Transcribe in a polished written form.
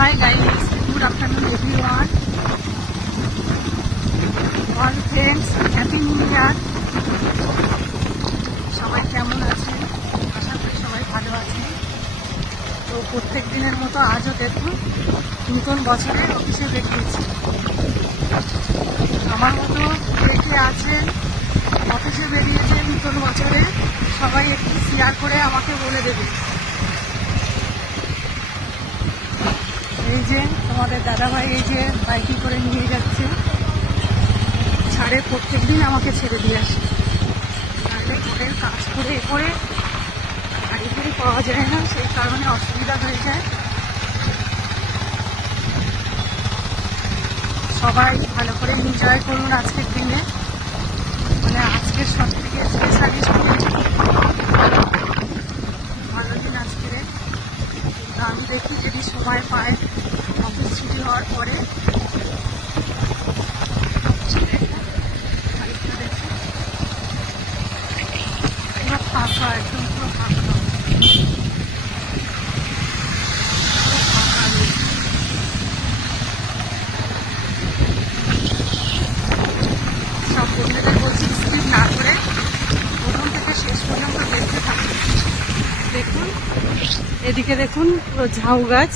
Hi guys, good afternoon everyone. All friends, happy new year. সবাই কেমন আছেন? আশা করি সবাই ভালো আছেন। তো প্রত্যেক দিনের মতো আজও দেখুন নতুন বছরে অফিসে বেরিয়েছি। আমার মতো কে আছেন অফিসে বেরিয়েছেন নতুন বছরে, সবাই একটু শেয়ার করে আমাকে বলে দেবে। এই যে তোমাদের দাদাভাই এই যে বাইকে করে নিয়ে যাচ্ছে, ছাড়ে প্রত্যেক দিন আমাকে ছেড়ে দিয়ে আসে। তাহলে ঘরের কাজ করে গাড়ি ফাড়ি পাওয়া যায় না, সেই কারণে অসুবিধা হয়ে যায়। সবাই ভালো করে এনজয় করুন আজকের দিনে, মানে আজকের সব থেকে স্পেশালিস্ট ভালো দিন আজকের। আমি দেখি যদি সময় পাই অফিস ছুটি হওয়ার পরে পুরো ফাঁকা, একদম পুরো ফাঁকা সব বন্ধুদের বলছি স্কিপ না করে প্রথম থেকে শেষ পর্যন্ত দেখতে থাকুন। দেখুন এদিকে দেখুন পুরো ঝাউ গাছ।